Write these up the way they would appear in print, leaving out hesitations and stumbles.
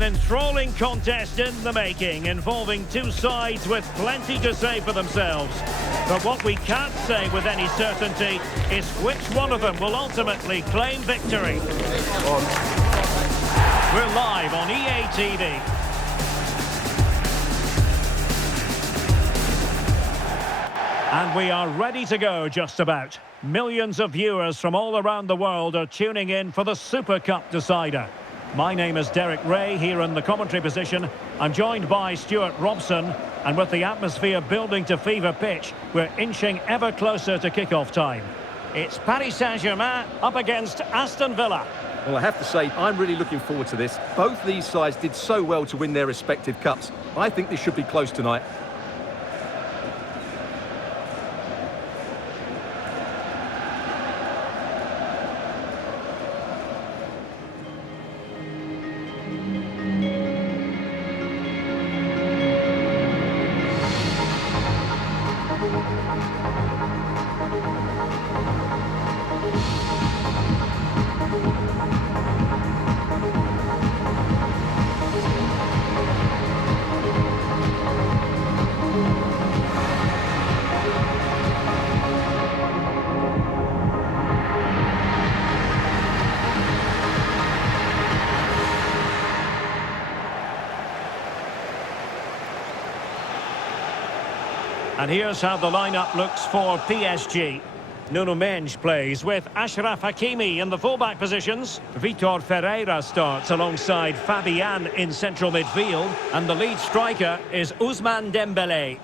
An enthralling contest in the making, involving two sides with plenty to say for themselves. But what we can't say with any certainty is which one of them will ultimately claim victory. We're live on EA TV. And we are ready to go just about. Millions of viewers from all around the world are tuning in for the Super Cup decider. My name is Derek Ray, here in the commentary position. I'm joined by Stuart Robson, and with the atmosphere building to fever pitch, we're inching ever closer to kick-off time. It's Paris Saint-Germain up against Aston Villa. Well, I have to say, I'm really looking forward to this. Both these sides did so well to win their respective cups. I think this should be close tonight. And here's how the lineup looks for PSG. Nuno Mendes plays with Achraf Hakimi in the fullback positions. Vitor Ferreira starts alongside Fabian in central midfield. And the lead striker is Ousmane Dembele.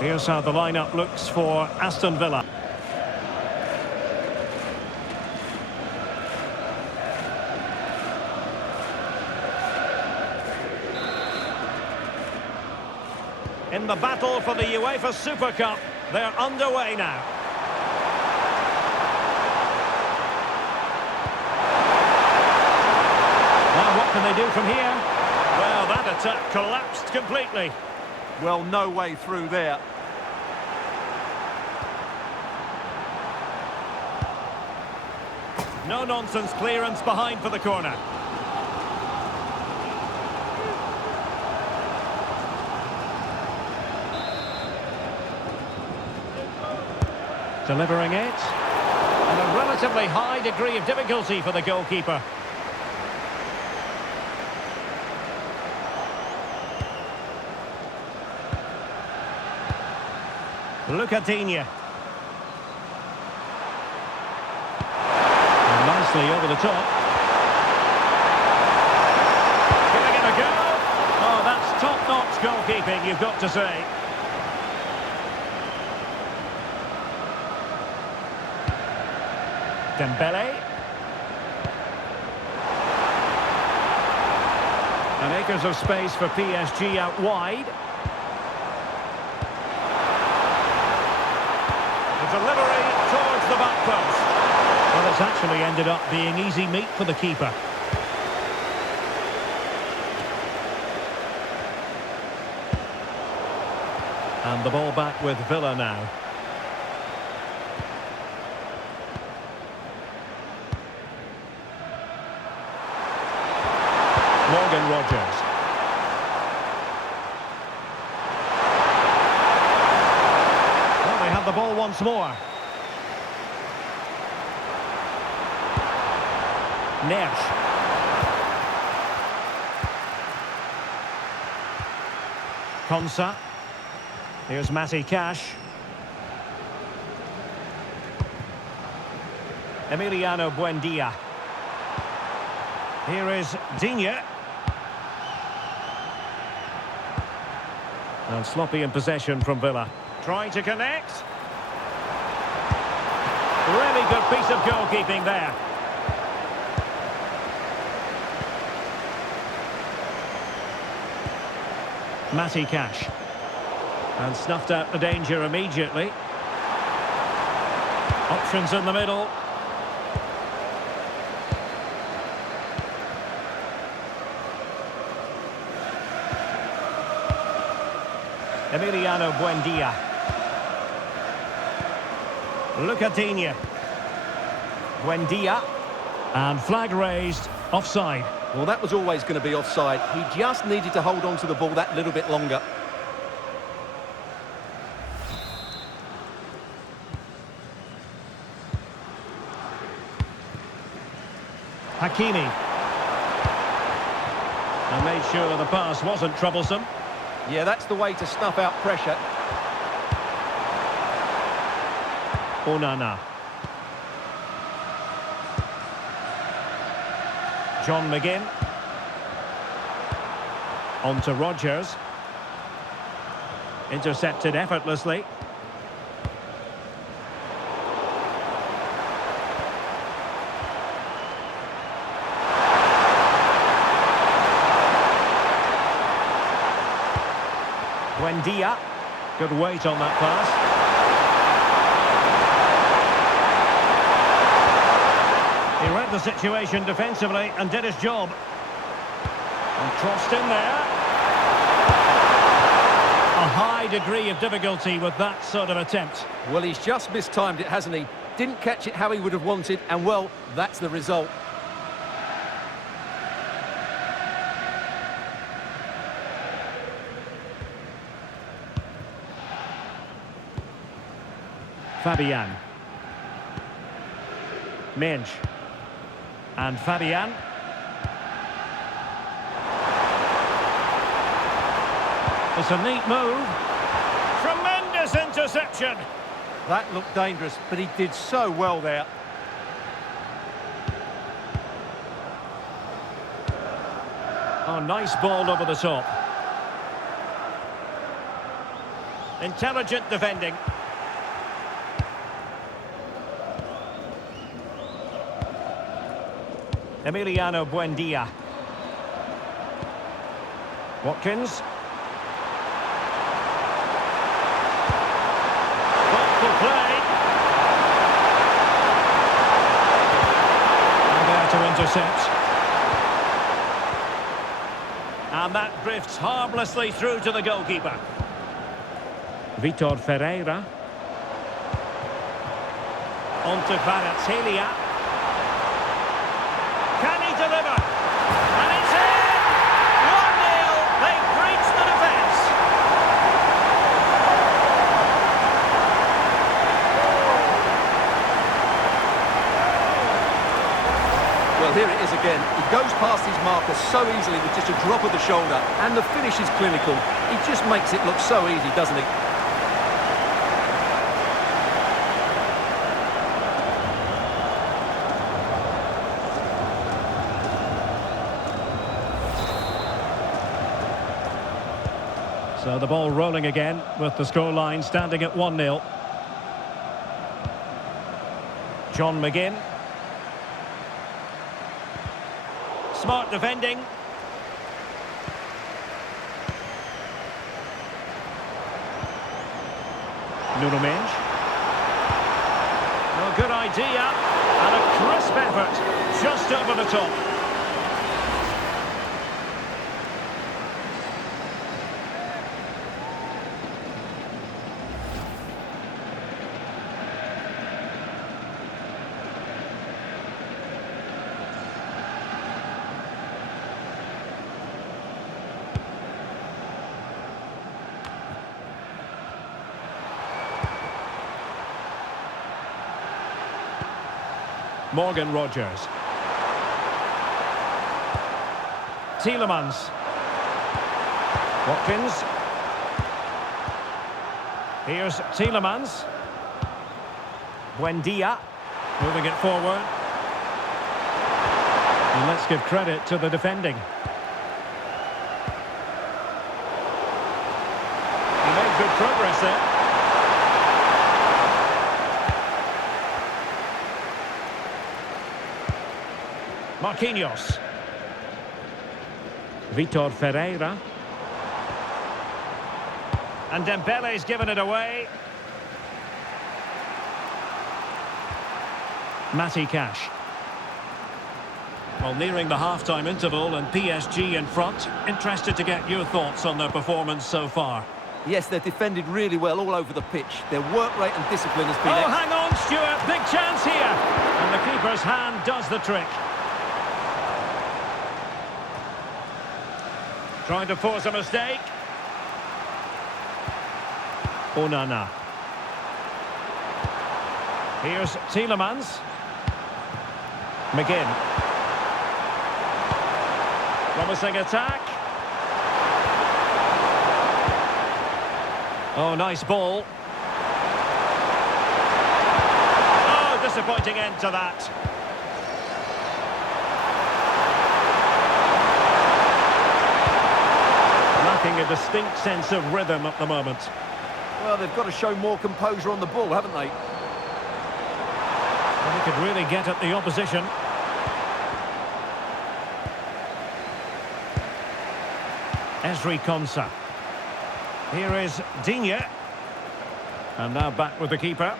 Here's how the lineup looks for Aston Villa. In the battle for the UEFA Super Cup, they're underway now. Now what can they do from here? Well, that attack collapsed completely. Well, no way through there. No-nonsense clearance behind for the corner. Delivering it. And a relatively high degree of difficulty for the goalkeeper. Lucadinha. Nicely over the top. Giving it a go. Oh, that's top-notch goalkeeping, you've got to say. Dembele. And acres of space for PSG out wide. Delivery towards the back post. Well, it's actually ended up being easy meat for the keeper. And the ball back with Villa now. Morgan Rogers. The ball once more. Nesh. Konsa. Here's Matty Cash. Emiliano Buendia. Here is Digne. And sloppy in possession from Villa. Trying to connect. Really good piece of goalkeeping there. Matty Cash. And snuffed out the danger immediately. Options in the middle. Emiliano Buendia. Lucadinha. Buendia. And flag raised. Offside. Well, that was always going to be offside. He just needed to hold on to the ball that little bit longer. Hakimi. And made sure the pass wasn't troublesome. Yeah, that's the way to snuff out pressure. Onana. John McGinn. On to Rodgers. Intercepted effortlessly. Buendia. Good weight on that pass. He read the situation defensively and did his job. And crossed in there. A high degree of difficulty with that sort of attempt. Well, he's just mistimed it, hasn't he? Didn't catch it how he would have wanted, and well, that's the result. Fabian. Minge. And Fabian. It's a neat move. Tremendous interception. That looked dangerous, but he did so well there. Oh, nice ball over the top. Intelligent defending. Emiliano Buendia. Watkins. Thoughtful play. And there to intercept. And that drifts harmlessly through to the goalkeeper. Vitor Ferreira. On to Kvaratskhelia. Can he deliver? And it's in! 1-0. They've breached the defence. Well, here it is again. He goes past his marker so easily with just a drop of the shoulder. And the finish is clinical. He just makes it look so easy, doesn't he? So the ball rolling again with the scoreline standing at 1-0. John McGinn. Smart defending. Nuno Mendes. Well, good idea. And a crisp effort just over the top. Morgan Rodgers. Tielemans. Watkins. Here's Tielemans. Buendia. Moving it forward. And let's give credit to the defending. He made good progress there. Marquinhos. Vitor Ferreira. And Dembele's given it away. Matty Cash. Well, nearing the half-time interval and PSG in front. Interested to get your thoughts on their performance so far. Yes, they've defended really well all over the pitch. Their work rate and discipline has been... Oh, hang on, Stuart. Big chance here. And the keeper's hand does the trick. Trying to force a mistake. Onana. Here's Tielemans. McGinn. Promising attack. Oh, nice ball. Oh, disappointing end to that. Lacking a distinct sense of rhythm at the moment. Well, they've got to show more composure on the ball, haven't they? Well, he could really get at the opposition. Ezri Konsa. Here is Digne. And now back with the keeper.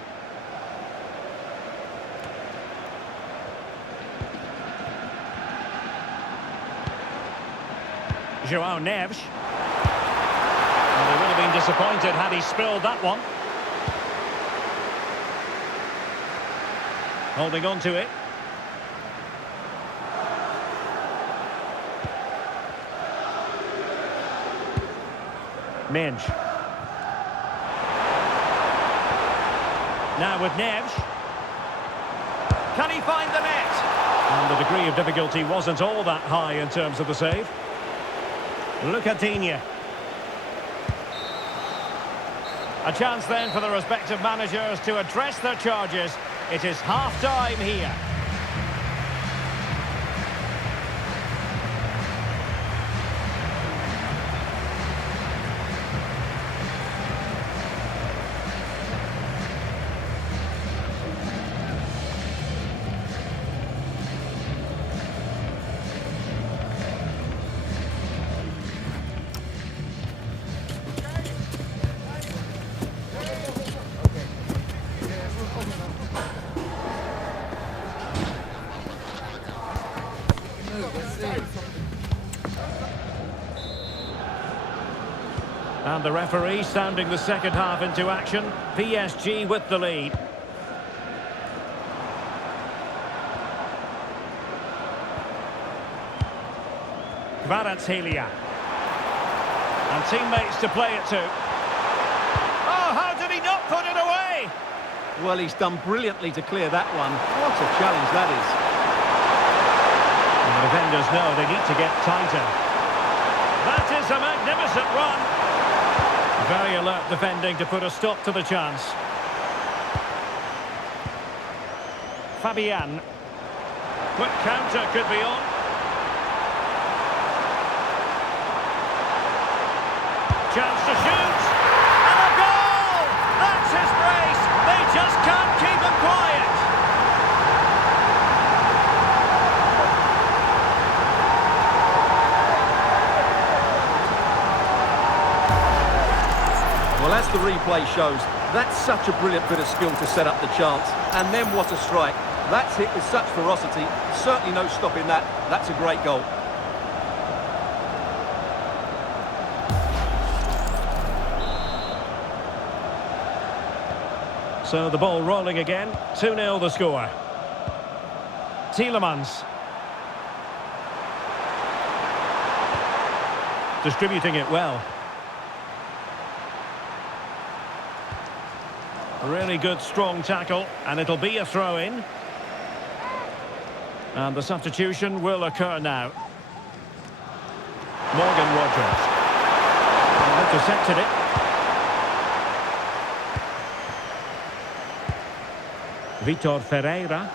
João Neves. Well, they would have been disappointed had he spilled that one. Holding on to it. Minge. Now with Neves. Can he find the net? And the degree of difficulty wasn't all that high in terms of the save. Look at Digne. A chance then for the respective managers to address their charges. It is half-time here. And the referee sounding the second half into action. PSG with the lead. Kvaratskhelia. And teammates to play it to. Oh, how did he not put it away? Well, he's done brilliantly to clear that one. What a challenge that is. And the defenders know they need to get tighter. That is a magnificent run. Very alert defending to put a stop to the chance. Fabian. Quick counter could be on. Chance to shoot. And a goal! That's his brace. They just can't keep him quiet. Well, as the replay shows, that's such a brilliant bit of skill to set up the chance. And then what a strike. That's hit with such ferocity. Certainly no stopping that. That's a great goal. So the ball rolling again. 2-0 the score. Tielemans. Distributing it well. Really good, strong tackle, and it'll be a throw-in. And the substitution will occur now. Morgan Rogers. And intercepted it. Vitor Ferreira.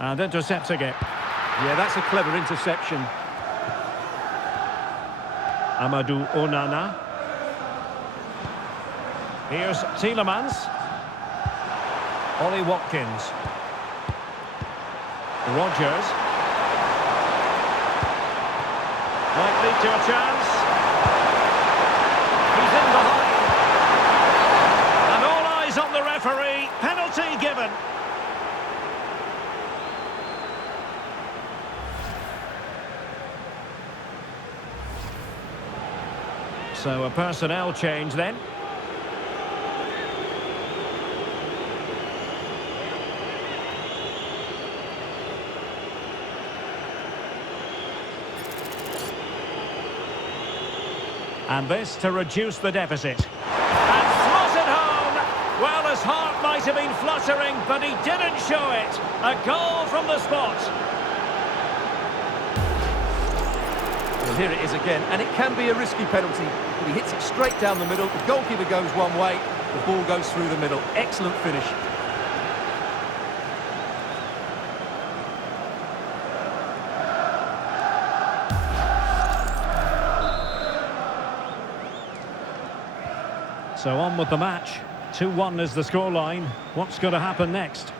And intercepting it. Yeah, that's a clever interception. Amadou Onana. Here's Tielemans. Ollie Watkins. Rogers. Might lead to a chance. He's in behind. And all eyes on the referee. Penalty given. So a personnel change then. And this to reduce the deficit. And slots it home! Well, his heart might have been fluttering, but he didn't show it. A goal from the spot. Well, here it is again, and it can be a risky penalty. But he hits it straight down the middle. The goalkeeper goes one way, the ball goes through the middle. Excellent finish. So on with the match. 2-1 is the scoreline. What's going to happen next?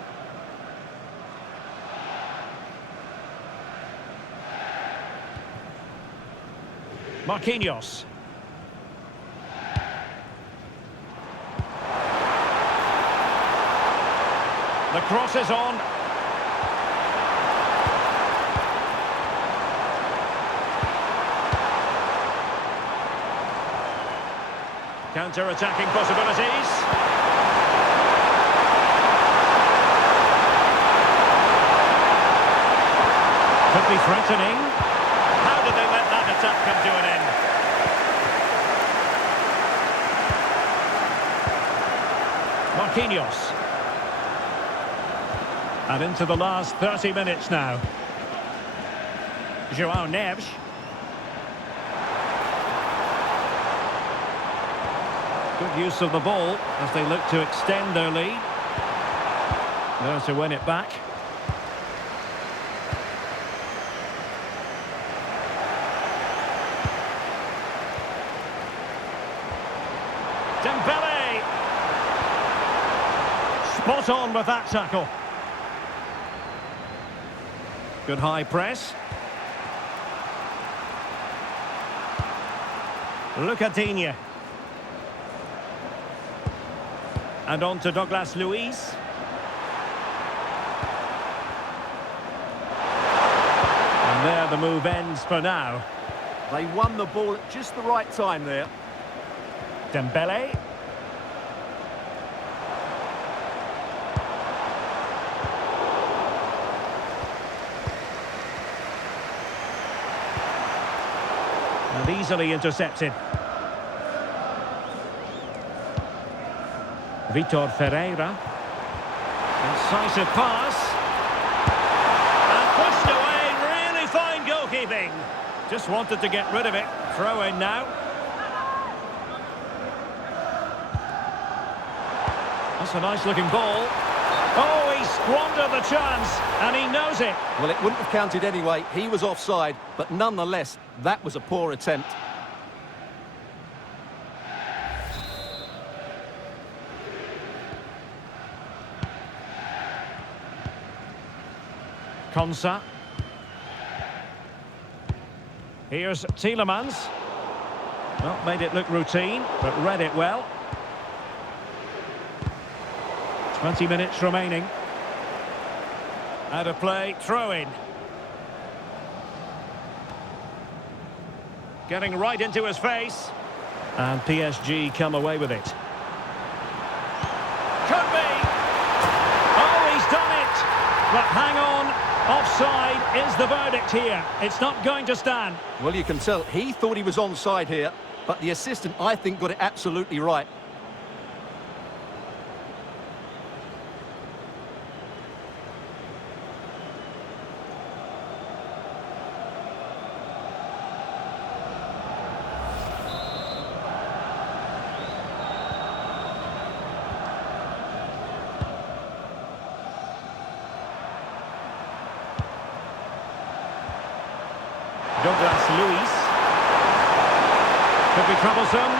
Marquinhos. The cross is on. Counter-attacking possibilities. Could be threatening. How did they let that attack come to an end? Marquinhos. And into the last 30 minutes now. João Neves. Good use of the ball as they look to extend their lead. There to win it back. Dembele! Spot on with that tackle. Good high press. Lucadinha. And on to Douglas Luiz. And there the move ends for now. They won the ball at just the right time there. Dembele. And easily intercepted. Vitor Ferreira. Incisive pass. And pushed away. Really fine goalkeeping. Just wanted to get rid of it. Throw in now. That's a nice looking ball. Oh, he squandered the chance. And he knows it. Well, it wouldn't have counted anyway. He was offside. But nonetheless, that was a poor attempt. Konsa. Here's Tielemans. Well, made it look routine, but read it well. 20 minutes remaining. Out of play, throw in. Getting right into his face. And PSG come away with it. Could be! Oh, he's done it! But hang on. Offside is the verdict here. It's not going to stand. Well, you can tell he thought he was onside here, but the assistant, I think, got it absolutely right. Douglas Luiz. Could be troublesome.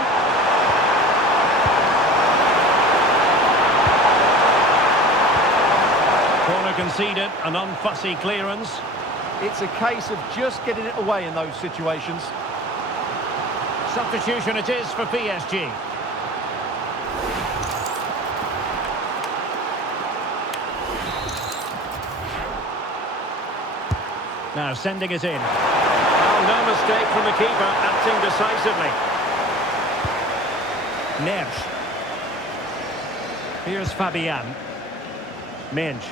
Corner conceded, an unfussy clearance. It's a case of just getting it away in those situations. Substitution it is for PSG. Now sending it in. Oh, no mistake from the keeper, acting decisively. Neves. Here's Fabian. Minge.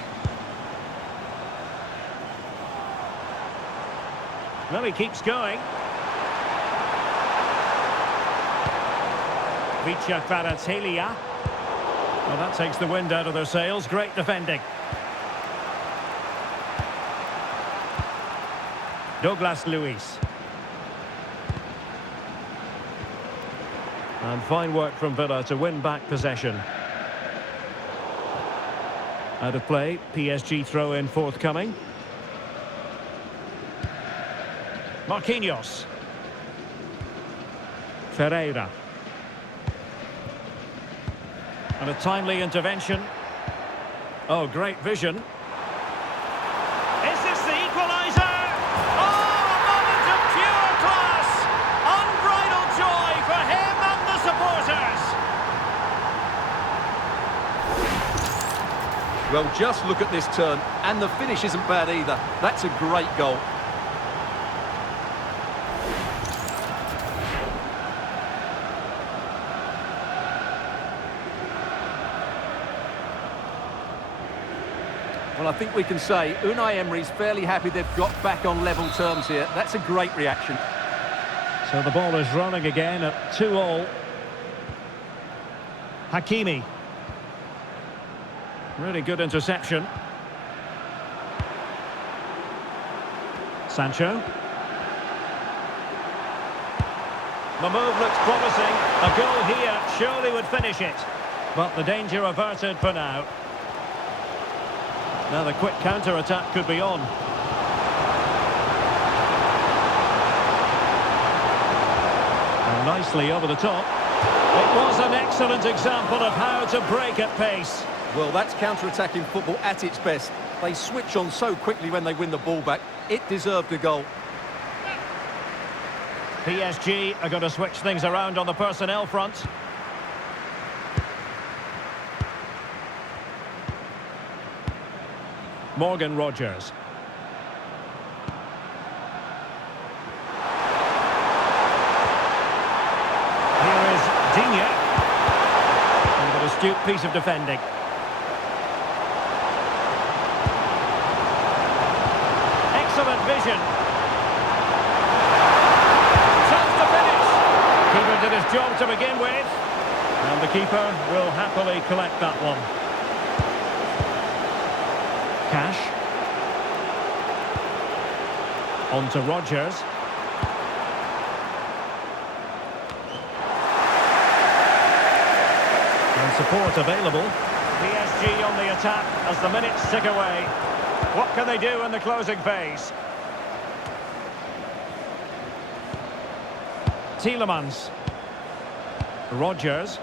Well, he keeps going. Vicha Kvaratskhelia. Well, that takes the wind out of their sails. Great defending. Douglas Luiz. And fine work from Villa to win back possession. Out of play, PSG throw-in forthcoming. Marquinhos. Ferreira. And a timely intervention. Oh, great vision. Is this the equaliser? Oh, a moment of pure class! Unbridled joy for him and the supporters! Well, just look at this turn, and the finish isn't bad either. That's a great goal. Well, I think we can say Unai Emery's fairly happy they've got back on level terms here. That's a great reaction. So the ball is running again at 2-2. Hakimi. Really good interception. Sancho. The move looks promising. A goal here surely would finish it. But the danger averted for now. Now the quick counter-attack could be on. And nicely over the top. It was an excellent example of how to break at pace. Well, that's counter-attacking football at its best. They switch on so quickly when they win the ball back. It deserved a goal. PSG are going to switch things around on the personnel front. Morgan Rogers. Here is Digne. And an astute piece of defending. Excellent vision. Chance to finish. Keeper did his job to begin with. And the keeper will happily collect that one. Cash. On to Rogers. And support available. PSG on the attack as the minutes tick away. What can they do in the closing phase? Tielemans. Rogers.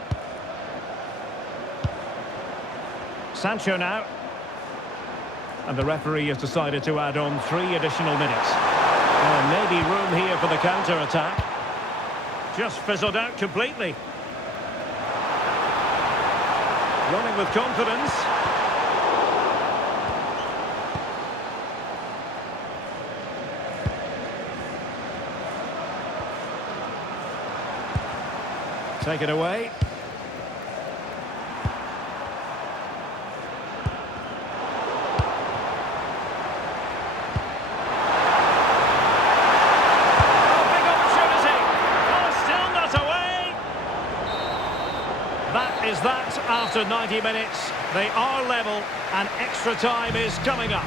Sancho now. And the referee has decided to add on 3 additional minutes. Maybe room here for the counter-attack. Just fizzled out completely. Running with confidence. Take it away. Is that after 90 minutes? They are level and extra time is coming up.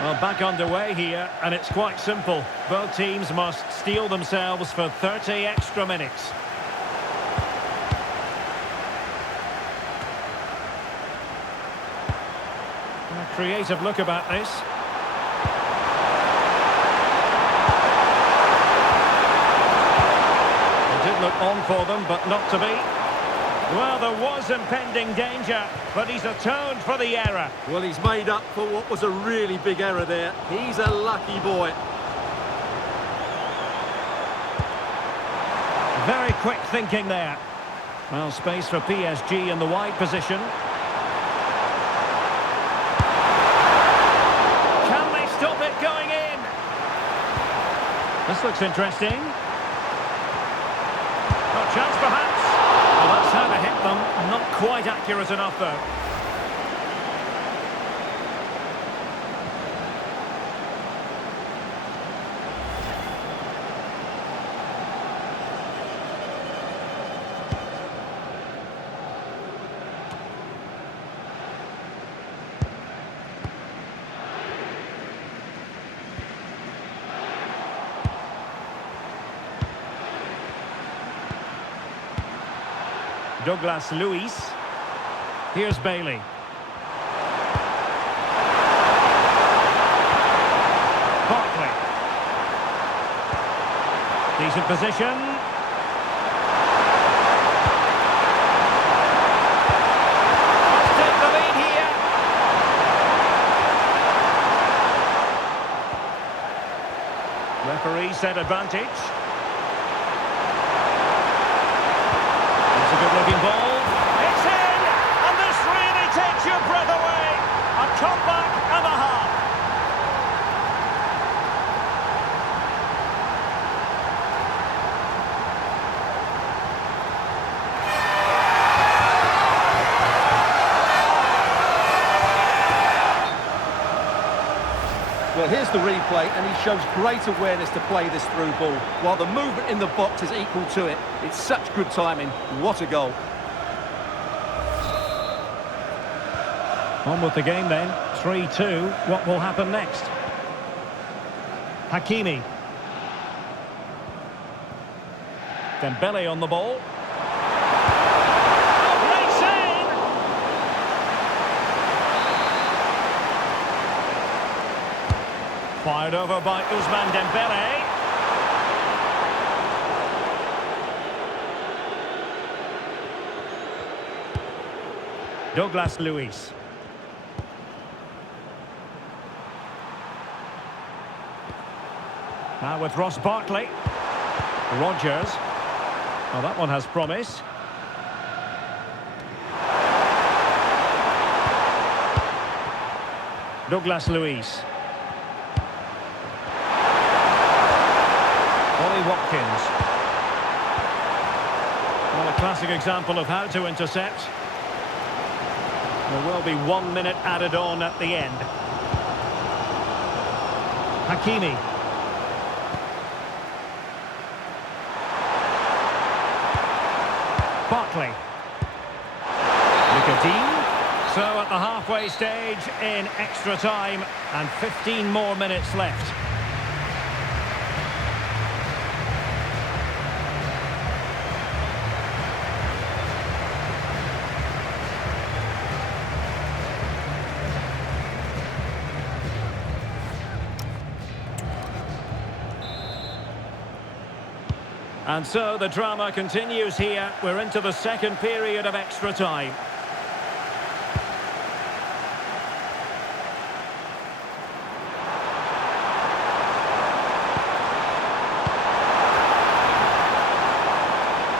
Well, back underway here, and it's quite simple. Both teams must steel themselves for 30 extra minutes. creative look about this. It did look on for them, but not to be. Well, there was impending danger, but he's atoned for the error. Well, he's made up for what was a really big error there. He's a lucky boy. Very quick thinking there. Well, space for PSG in the wide position. Can they stop it going in? This looks interesting. A chance perhaps. Well, that's how to hit them. Not quite accurate enough though. Douglas Luiz. Here's Bailey. Barkley. Decent position. Let's take the lead here. Referee said advantage. Good-looking ball. It's in! And this really takes your breath away. A comeback and a half. Well, here's the replay, and he shows great awareness to play this through ball, while the movement in the box is equal to it. It's such good timing. What a goal. On with the game then. 3-2. What will happen next? Hakimi. Dembele on the ball. Fired over by Ousmane Dembele. Douglas Luiz. Now with Ross Barkley. Rodgers. Well, that one has promise. Douglas Luiz. Watkins. Well, a classic example of how to intercept. There will be 1 minute added on at the end. Hakimi. Barkley. Nicodine. So at the halfway stage in extra time and 15 more minutes left. And so the drama continues here. We're into the second period of extra time.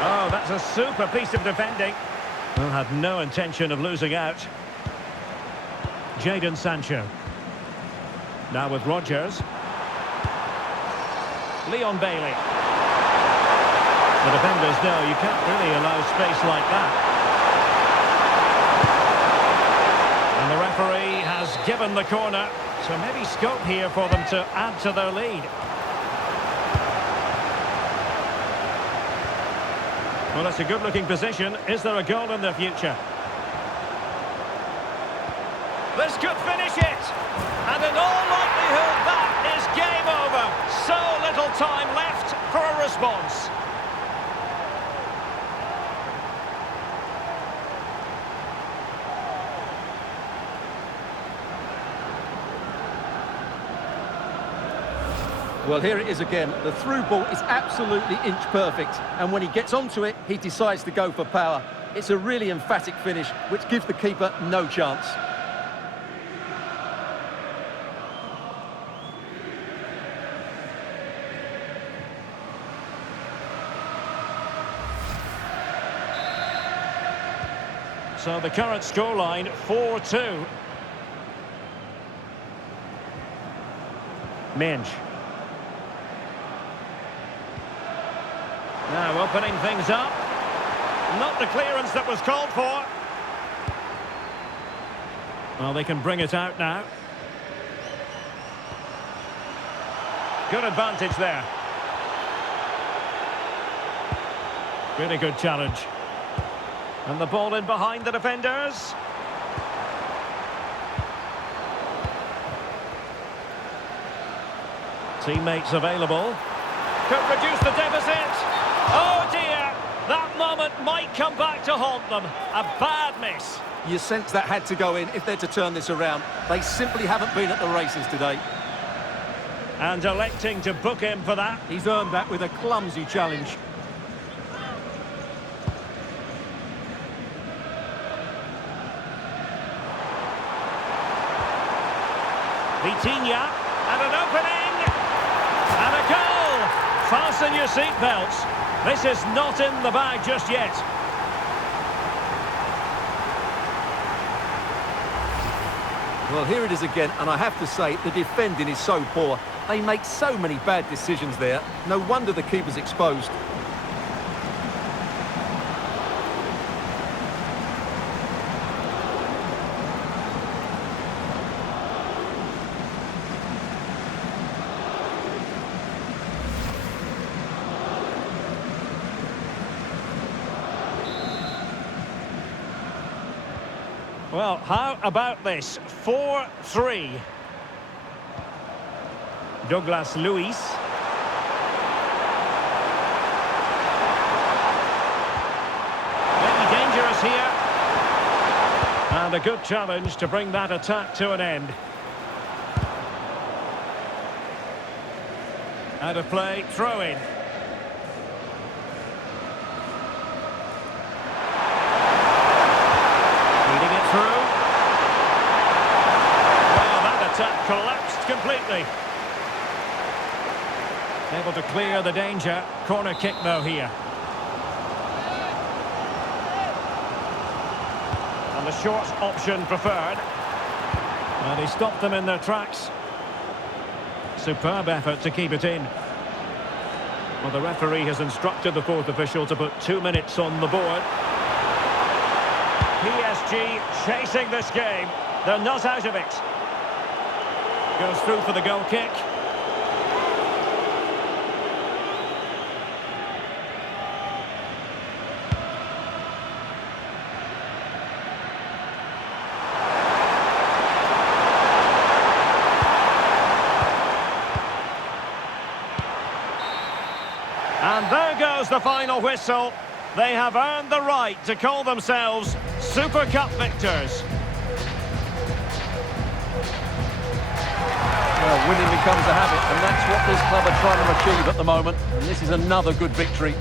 Oh, that's a super piece of defending. Well, had no intention of losing out. Jadon Sancho. Now with Rodgers. Leon Bailey. The defenders know you can't really allow space like that. And the referee has given the corner, so maybe scope here for them to add to their lead. Well, it's a good-looking position. Is there a goal in the future? This could finish it! And in all likelihood, that is game over. So little time left for a response. Well, here it is again. The through ball is absolutely inch perfect. And when he gets onto it, he decides to go for power. It's a really emphatic finish, which gives the keeper no chance. So the current scoreline, 4-2. Minge. Now opening things up. Not the clearance that was called for. Well, they can bring it out now. Good advantage there. Really good challenge. And the ball in behind the defenders. Teammates available. Could reduce the deficit. Oh dear! That moment might come back to haunt them. A bad miss. You sense that had to go in if they're to turn this around. They simply haven't been at the races today. And electing to book him for that. He's earned that with a clumsy challenge. Vitinha, and an opening, and a goal! Fasten your seatbelts. This is not in the bag just yet. Well, here it is again, and I have to say, the defending is so poor. They make so many bad decisions there. No wonder the keeper's exposed. Well, how about this? 4-3. Douglas Luiz. Maybe dangerous here. And a good challenge to bring that attack to an end. Out of play, throw in. Attack collapsed completely. Able to clear the danger. Corner kick though here. And the short option preferred. And he stopped them in their tracks. Superb effort to keep it in. Well, the referee has instructed the fourth official to put 2 minutes on the board. PSG chasing this game. They're not out of it. Goes through for the goal kick. And there goes the final whistle. They have earned the right to call themselves Super Cup victors. Well, winning becomes a habit, and that's what this club are trying to achieve at the moment. And this is another good victory.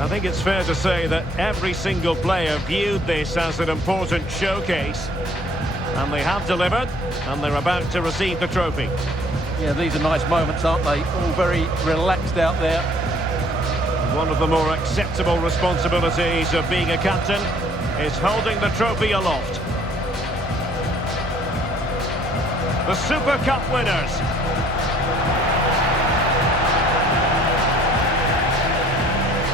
I think it's fair to say that every single player viewed this as an important showcase. And they have delivered, and they're about to receive the trophy. Yeah, these are nice moments, aren't they? All very relaxed out there. One of the more acceptable responsibilities of being a captain is holding the trophy aloft. The Super Cup winners.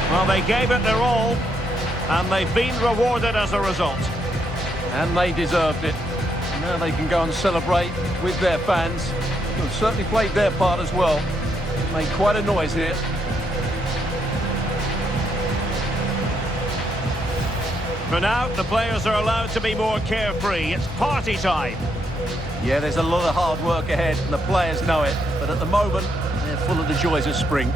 Well, they gave it their all, and they've been rewarded as a result. And they deserved it. Now they can go and celebrate with their fans, who've certainly played their part as well. Made quite a noise here. For now, the players are allowed to be more carefree. It's party time. Yeah, there's a lot of hard work ahead, and the players know it. But at the moment, they're full of the joys of spring.